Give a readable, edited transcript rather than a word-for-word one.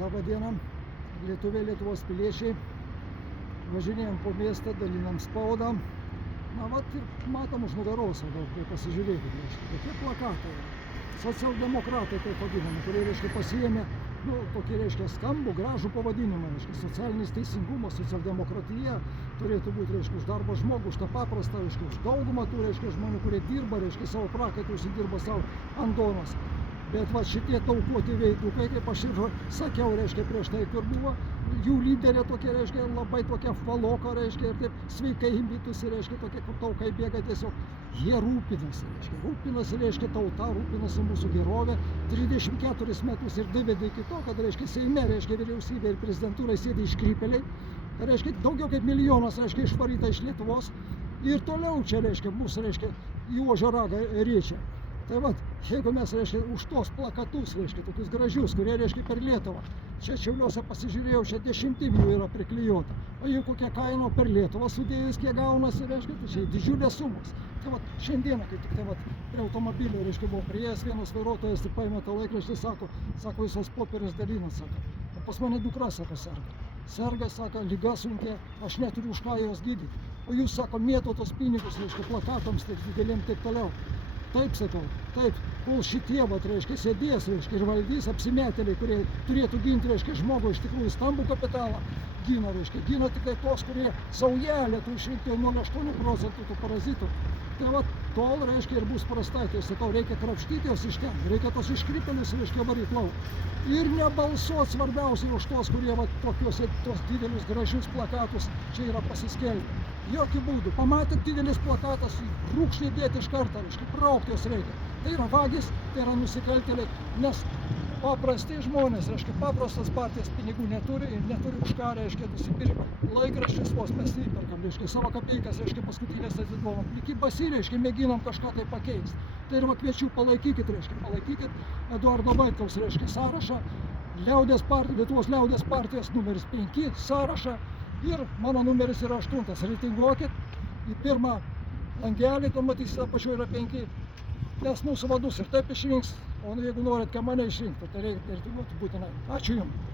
Labą dieną, Lietuviai, Lietuvos piliečiai. Važinėjom po miestą, dalinam spaudą. Na, vat ir matom už nugaros, pasižiūrėkit, reiškia, tokie plakatai. Socialdemokratai, taip vadinami, kurie, reiškia, pasiėmė, tokį, reiškia, skambų, gražų pavadinimą, reiškia, socialinis teisingumas, socialdemokratija turėtų būti, reiškia, už darbo žmogų, už tą paprastą, reiškia, už daugumą tų, reiškia, žmonių, kurie dirba, reiškia, savo prakaitų užsidirba savo ant duonos. Bet va šitie taupuoti veidukai, kaip aš ir sakiau, reiškia, prieš tai, kur buvo jų lyderė tokia, reiškia, labai tokia faloka, reiškia, ir taip sveikai įmitusi, reiškia, tokia, kur taukai bėga tiesiog. Jie rūpinasi, reiškia, tauta, rūpinasi mūsų gerovė. 34 metus ir dividai iki to, kad, reiškia, Seime, reiškia, vyriausybė ir prezidentūrai sėdi iškrypėliai. Tai reiškia, daugiau kaip milijonas, reiškia, išvaryta iš Lietuvos. Ir toliau čia, reiškia, mūsų, reiškia, į ožio ragą riečia. Tai vat, jeigu mes, reiškia, už tos plakatus, reiškia, tokius gražius, kurie, reiškia, per Lietuvą, čia Šiauliuose pasižiūrėjau, čia 10 jų yra priklijuota, o jeigu kokia kaina per Lietuvą sudėjus, kiek gaunasi, reiškia, tai čia didžiulės sumos. Tai vat, šiandieną, kai tik tai vat, prie automobilio, reiškia, buvo priėjęs vienas vairuotojas, tai paėmė tą laikraštį, sako, visos popierius dalinat, sako, o pas mane dukra, sako, serga, sako, liga sunkia, aš neturiu už ką jos gydyti, o jūs, sako, mėto tos pinigus, reiškia, plakatams, taip dideliem, taip toliau. Taip, sakau, taip, kol šitie, vat, reiškia, sėdės, reiškia, ir valdys apsimetėliai, kurie turėtų ginti, reiškia, žmogų iš tikrųjų stambų kapitalą, gina tik tai tos, kurie saujelė tų išrinkti 0,8% tų parazitų. Tai vat, tol, reiškia, ir bus prastai, tai sakau, reikia krapštyti jos iš ten, reikia tos iškrypėlius, reiškia, varyti lauk. Ir nebalsuot svarbiausiai už tos, kurie, vat, tokiuose, tos didelius gražius plakatus čia yra pasiskelbę. Jokių būdų. Pamatėt didelis plakatas, rūkšnį dėti iš karto, reiškia, braukti jos reikia. Tai yra vagys, tai yra nusikaltėliai, nes paprasti žmonės, reiškia, paprastas partijas pinigų neturi ir neturi už ką, reiškia, nusipirkti. Laikraščius vos mes įperkam, reiškia, savo kapeikas, reiškia, paskutinės atiduodam. Iki basi, reiškia, mėginam kažką tai pakeisti. Tai ir va kviečiu, palaikykit, reiškia, palaikykit Eduardo Vaitkaus, reiškia, sąrašą, Lietuvos liaudės partijos numeris 5 sąrašą. Ir mano numeris yra 8, reitinguokit į pirmą langelį, ten matysite, apačioje yra 5, nes mūsų vadus ir taip išrinks, o jeigu norit, ką mane išrinkti, tai reikia reitinguoti būtinai. Ačiū Jums.